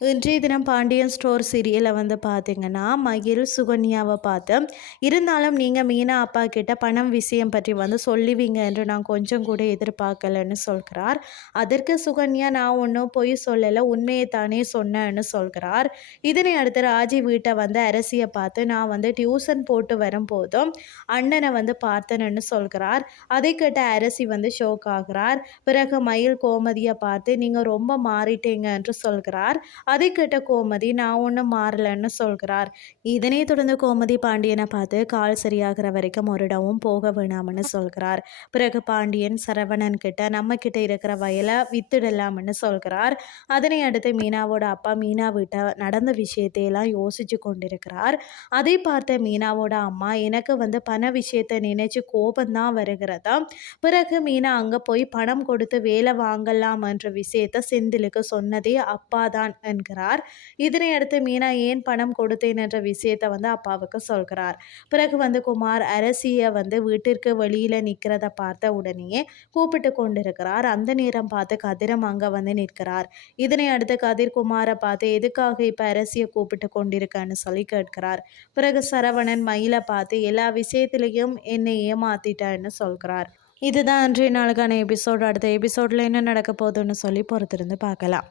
இன்றைய தினம் பாண்டியன் ஸ்டோர் சீரியலில் வந்து பார்த்தீங்கன்னா மகிழ் சுகன்யாவை பார்த்தேன் இருந்தாலும் நீங்கள் மீனா அப்பா கிட்ட பணம் விஷயம் பற்றி வந்து சொல்லுவீங்க என்று நான் கொஞ்சம் கூட எதிர்பார்க்கலன்னு சொல்கிறார். அதற்கு சுகன்யா நான் ஒன்றும் பொய் சொல்லலை உண்மையை தானே சொன்னேன்னு சொல்கிறார். இதனை அடுத்து ராஜி வீட்டை வந்து அரசியை பார்த்து நான் வந்து டியூஷன் போட்டு வரும்போதும் அண்ணனை வந்து பார்த்தேன்னு சொல்கிறார். அதை கேட்ட அரசி வந்து ஷோக் ஆகிறார். பிறகு மயில் கோமதியை பார்த்து நீங்கள் ரொம்ப மாறிட்டீங்க என்று சொல்கிறார். அதை கேட்ட கோமதி நான் ஒன்றும் மாறலன்னு சொல்கிறார். இதனை தொடர்ந்து கோமதி பாண்டியனை பார்த்து கால் சரியாகிற வரைக்கும் ஒரு இடமும் போக வேணாம்னு சொல்கிறார். பிறகு பாண்டியன் சரவணன் கிட்ட நம்ம கிட்ட இருக்கிற வயலை வித்துடலாம்னு சொல்கிறார். அதனை அடுத்து மீனாவோட அப்பா மீனா வீட்டை நடந்த விஷயத்தையெல்லாம் யோசிச்சு கொண்டிருக்கிறார். அதை பார்த்த மீனாவோட அம்மா எனக்கு வந்து பண விஷயத்தை நினைச்சு கோபந்தான் வருகிறதா? பிறகு மீனா அங்கே போய் பணம் கொடுத்து வேலை வாங்கலாம் என்ற விஷயத்த செந்திலுக்கு சொன்னதே அப்பா தான் என்கிறார். இதனை அடுத்து மீனா ஏன் பணம் கொடுத்தேன் என்ற விஷயத்தை வந்து அப்பாவுக்கு சொல்கிறார். பிறகு வந்து குமார் அரசியை வந்து வீட்டிற்கு வெளியில் நிற்கிறத பார்த்த உடனேயே கூப்பிட்டு கொண்டிருக்கிறார். அந்த நேரம் பார்த்து கதிரம் அங்கே வந்து நிற்கிறார். இதனை அடுத்து கதிர் குமாரை பார்த்து எதுக்காக இப்போ அரசியை கூப்பிட்டு கொண்டிருக்கன்னு சொல்லி கேட்கிறார். பிறகு சரவணன் மயிலை பார்த்து எல்லா விஷயத்திலையும் என்னை ஏமாத்திட்டான்னு சொல்கிறார். இதுதான் அன்றைய நாளுக்கான எபிசோடு. அடுத்த எபிசோடில் என்ன நடக்க போகுதுன்னு சொல்லி பொறுத்திருந்து பார்க்கலாம்.